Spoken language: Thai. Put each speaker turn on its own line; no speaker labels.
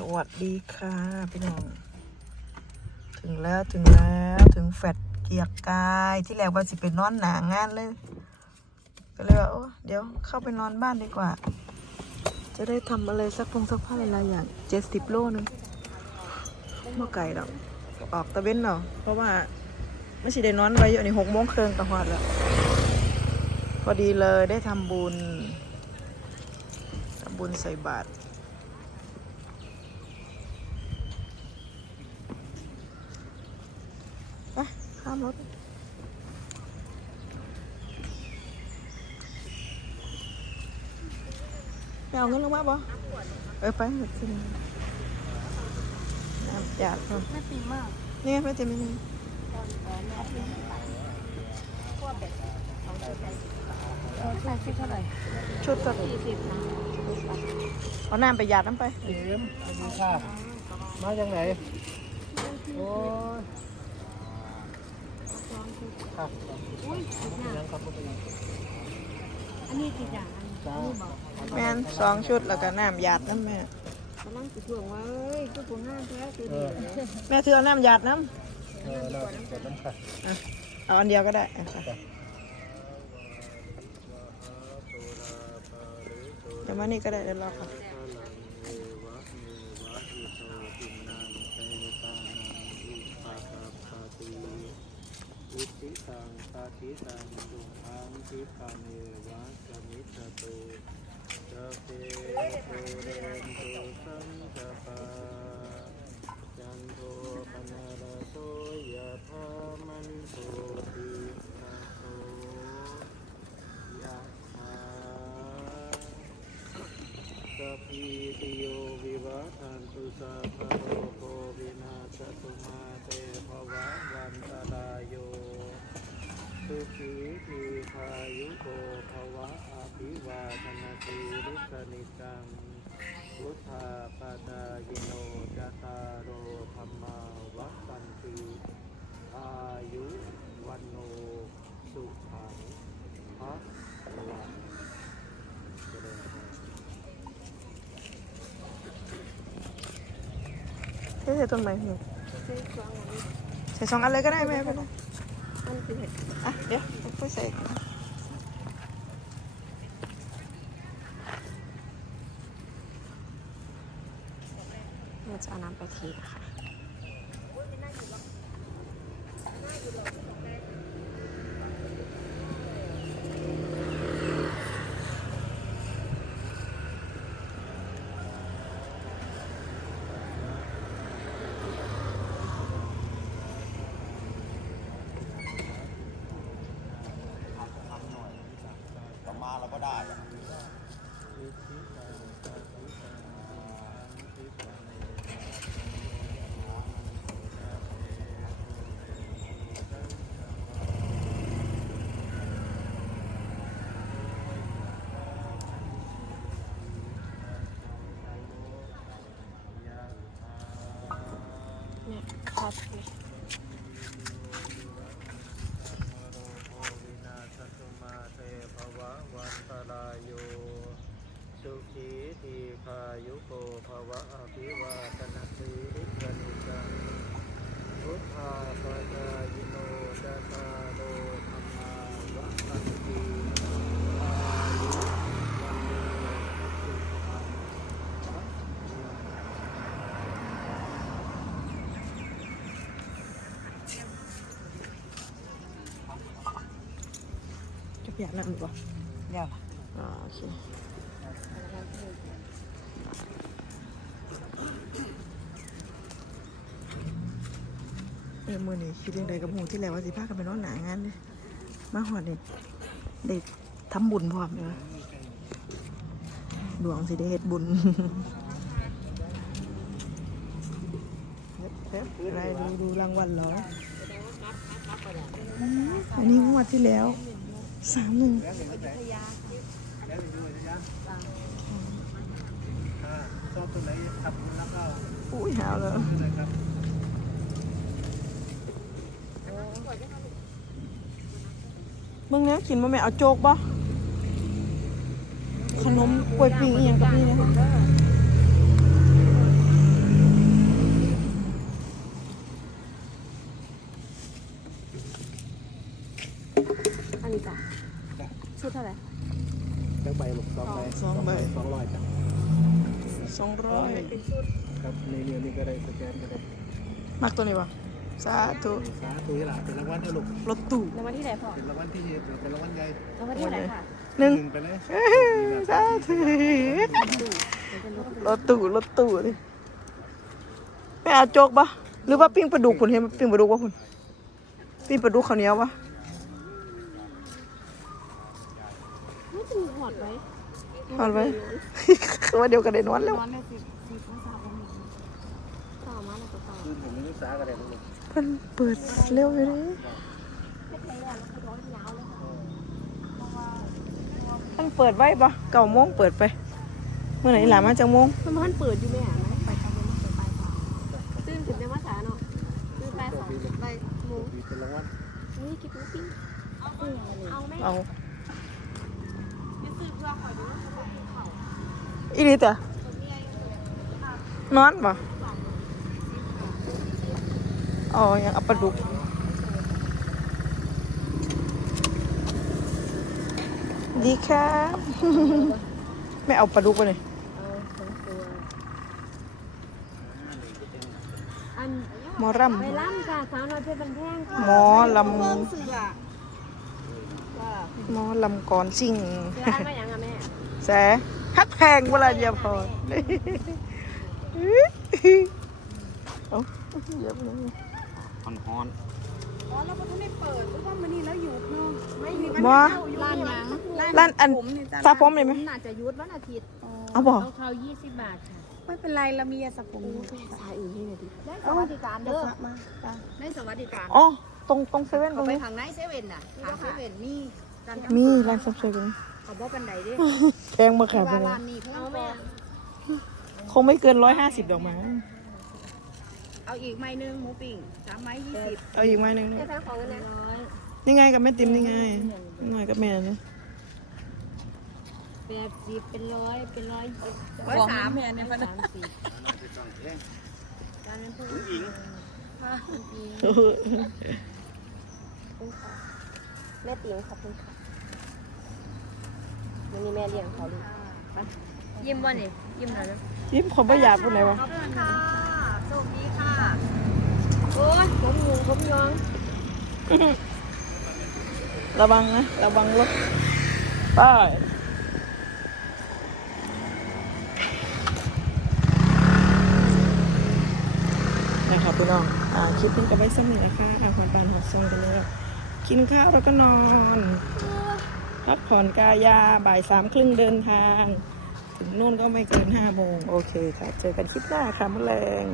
สวัสดีค่ะ พี่น้อง ถึงแล้วถึงแล้วถึงแฟดเกียรกายที่แรกว่าสิเป็นนอนหนางานเลย ก็เลยว่าโอ้เดี๋ยวเข้าไปนอนบ้านดีกว่า จะได้ทำอะไรสักพงสักผ้าหลายๆอย่างเจ็ดสิบโลนึงเมื่อไก่ดอกออกตะเว้นเนาะเพราะว่าไม่ใช่ได้นอนไว้อยู่ในหกโมงเครึ่งกะหอดแล้ว พอดีเลยได้ทำบุญทำบุญใส่บาตร ไปข้ามรถไปเอาเงินลงมาบ่เออไปเถอะสิน้ำจัดก่อน
ไม่ปีมาก
นี่ไงไม่เต็มนี่
เออใช่คิดเท่าไหร่
ชุดก็
สี่สิบนะ
เอาน้ำไปหยาดน้ำไป
เอ็มสวัสดีค่ะมาจากไหนโอ้ย ครับ
อุ้ย
ยังครับผมเป็นยัง
อันนี้กี่อย่างอันนี้บอก
แม่นสองชุดแล้วก็น้ำหยาดน้ำแม่
กำลังสิถ่วงว่าเอ้ยก็ปุ่งห้างแท้คือ
เอ
ดี
อ
แม่ถือเอาน้ำหยาดน้
เออเรากดน้ำค่ะำ
เอาอันเดียวก็ได้อะค่ะเดี๋ยวมานี่ก็ได้เดี๋ยวรอค่ะ
ตังปาติตังตุหังคิปะเมวะสมิจจตุจะเปโตเรนตุสังกปาจันโทปนารโสยะธามันโตตินะโสยะธาสัพพิติโยวิวัฏันตุสัพพโรโควินาศตุมาเตภวะวันตรายโย สุขีทีพายุโกภวะอภิวาทนาทีริสนิจังพุทธาปดายโนจตารโรธรรมาวัฏันติอายุวันโนสุขังพระลังเจริญพร
ใช้ใส่ตรงไหนหนู
ใช่ครั้งนี้
ใส่สองอันเลยก็ได้แม่ไปเลย
มันคือเห็ด
อะเดี๋ยวค่อยใส่
เราจะเอาน้ำไปเทนะ คะเนี่ยครับ
ยุโกภวะอภิวาทนาสีริสนิจังพุทธาปจายโนจตารโลธรรมาวัฏันติอายุวันโนสุขังพระลัง
จะเปียกน้ำดีกว่า
เดี๋ยว
อ่าโอเค เออมือนี่คิดยังไงกับหูที่แล้วว่าสิพากันไปนอนหนางานเลยมาหอดนี่เด็กทำบุญพร้อมเลยวะดวงสิได้เฮ็ดบุญอะอะไรดูดูรางวัลเหรอ อันนี้งวดที่แล้วสามหนึ่ง
ชอบตัวไหนทำแล้วก็
อุ้ยหาวเลี้
เลยครับ
เบิ่งแนี้กินบ่แม่เอาโจกบ่ขนมกล้วยปิ้งอีกอย่างกับนี่นะอันนี้จ้ะ
ชุดเท่าไหร่
จังใบหมก
สองใบสองใบ สองร้อยจ้ะ
ครับในเรือนี่ก็ได้สแกนก็ได้
มักตัวนี้ปะสาธุ
สาธุหล่ะเป็นรางวัลให้ลูก
รถตู้
รางวัลที่ไหนพ่อ
เป็นรางวัลที่เป็นรางวัลใหญ่
รางวัลที่ไหนค่ะ
หนึ่ง
หนึ่งไปเลย
สาธุรถตู้รถตู้ดิไม่เอาโจกปะหรือว่าปิ้งปลาดุกคุณเห็นปิ้งปลาดุกปะคุณปิ้งปลาดุกข้าวเหนียวปะ
ไม่ถึงหอดไว้
หอนไว้คือว่าเดียวกันได้นอนแล้ว
นอนได้สิบสิบองศาประมาณต่อมาแล้วก็ต่อ
คือผมไม่รู้สากันเลยลูก
เพิ่นเปิดเร็วอยู่เลยมันเปิดไว้ปะเก้าโมงเปิดไป เมื่อไหร่หลานมาจากโมง
มันมันเปิดอยู่ไหมอะมันไปทางมันเปิดไปสองตื่นถึงได้มาสาเนาะตื่นไปสองไปโมง
มีเป็นรางวัล
นี่คิดว่าปิ้งเอาเอาไหม
เอา
จะซื้อเพื่อขอดูว่าเขาเป็นเขา
อีนี่แต่นอนปะอ๋อยังเอาปลาดุกดีครับไม่เอาปลาดุกไปเลย
เอาสองตัวอัน
หมอร
ไปล่ำค่ะสาวน้อยเพชรบันแพงค่ะำ
หมอลำ หมอลำก่อนสิ่ง
เสื้ออันมาอย่างอะแม่
แสฮักแพงเวลาเยียบพอเอาเยียบเลย
ฮอนฮอน
อ๋อแล้วมันไม่เปิดเพราะว่ามันนี่แล้วหยุดเนาะไม่มี
บ่
ร้านหยัง
ร้านอันสระผมเลยไหม
น่าจะหยุดวันอาทิตย์
เอาบอก
เอาเขา20บาทค่ะ
ไม่เป็นไรเรามียาสระผม
สายอื่นที่ไหนดิ
ได้สวัสดิการเด้อได้สวัสดิการ
อ๋อ ตรงตรงเซเว่นตร
เขา
ง
ไป
นี้
ทางไหนเซเว่นน่ะทางเซเว่นมีร้าน
มีร้านซับเซเว่น
เขาบอกกันไหนเด้
แพงมา
เพ
ขาย
ราะ
ไป
ว่า
เลย
ร้านนี้เขา
เอา
เอา
แม่
คงไม่เกินร้อยห้าสิบดอกไม้
เอาอีกไม้หนึงหมูปิ้งสามไม้ยี่สิบ
เอาอีกไม้หนึ่ง
แค่ทางของกันนะร้อย
นี่ไงกับแม่ติ๋มนี่ไงหน่อยกับแม่นี่
แปดสิบเป็นร้อยเป็นร้อย
ร้อยสามแม่เนี่ย
สามสิบการนั้ นพูดแม่ติ๋งขอบคุณค่ะวันนี้แม่เลี้ยงเขาลูกยิ้มบ่นี่ยิ้มหน่อยนะ
ยิ้มผมไม่อยากพูดไหนวะ
ขอบคุณค่ะโชคดีค่ะ
โอ้ยผมงงผมยอง
ระวังนะ ระวังรถไปนะครับพี่น้อง อ่า คลิปนี้ก็ไว้สักหนึ่งนะคะอ่าความปานหอดซองกันแล้ว กินข้าวแล้วก็นอนพักผ่อนกายาบ่ายสามครึ่งเดินทาง ถึงนู่นก็ไม่เกินห้าโมงโอเคค่ะ เจอกันคลิปหน้าค่ะมะแรง